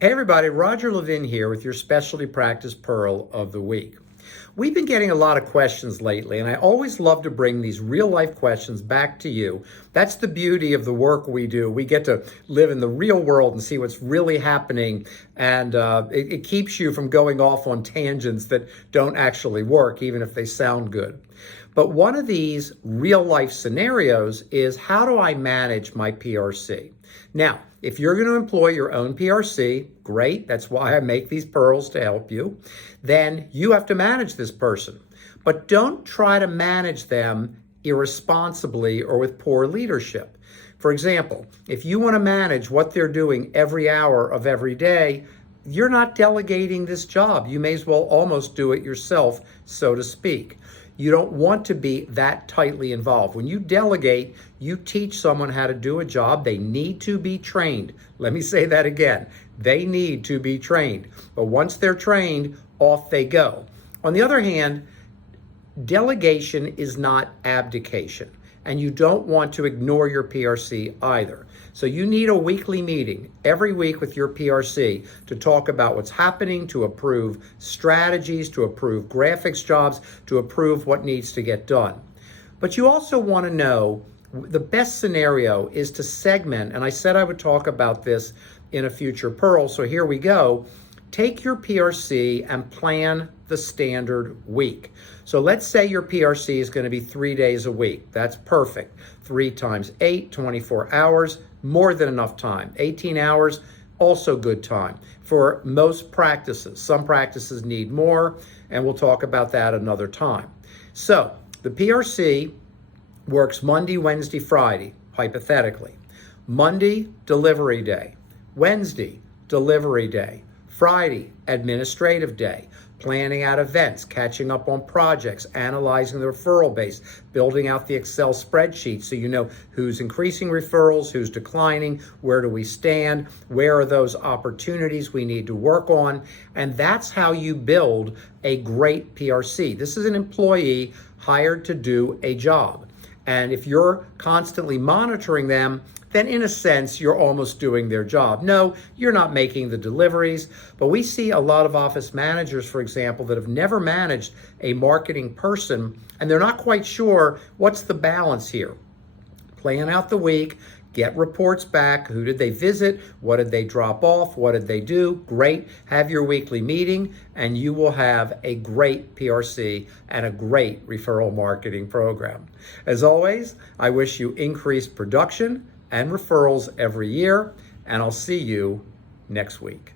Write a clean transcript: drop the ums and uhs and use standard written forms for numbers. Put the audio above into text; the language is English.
Hey everybody, Roger Levin here with your Specialty Practice Pearl of the Week. We've been getting a lot of questions lately, and I always love to bring these real life questions back to you. That's the beauty of the work we do. We get to live in the real world and see what's really happening, and it keeps you from going off on tangents that don't actually work, even if they sound good. But one of these real life scenarios is, how do I manage my PRC? Now, if you're going to employ your own PRC, great. That's why I make these pearls, to help you. Then you have to manage this person. But don't try to manage them irresponsibly or with poor leadership. For example, if you want to manage what they're doing every hour of every day, you're not delegating this job. You may as well almost do it yourself, so to speak. You don't want to be that tightly involved. When you delegate, you teach someone how to do a job. They need to be trained. Let me say that again. They need to be trained. But once they're trained, off they go. On the other hand, delegation is not abdication, and you don't want to ignore your PRC either. So you need a weekly meeting every week with your PRC to talk about what's happening, to approve strategies, to approve graphics jobs, to approve what needs to get done. But you also want to know the best scenario is to segment, and I said I would talk about this in a future Pearl, so here we go. Take your PRC and plan the standard week. So let's say your PRC is going to be 3 days a week. That's perfect. 3 times 8, 24 hours, more than enough time. 18 hours, also good time for most practices. Some practices need more, and we'll talk about that another time. So the PRC works Monday, Wednesday, Friday, hypothetically. Monday, delivery day. Wednesday, delivery day. Friday, administrative day, planning out events, catching up on projects, analyzing the referral base, building out the Excel spreadsheet so you know who's increasing referrals, who's declining, where do we stand, where are those opportunities we need to work on, and that's how you build a great PRC. This is an employee hired to do a job. And if you're constantly monitoring them, then in a sense, you're almost doing their job. No, you're not making the deliveries, but we see a lot of office managers, for example, that have never managed a marketing person, and they're not quite sure what's the balance here. Plan out the week, get reports back. Who did they visit? What did they drop off? What did they do? Great. Have your weekly meeting, and you will have a great PRC and a great referral marketing program. As always, I wish you increased production and referrals every year, and I'll see you next week.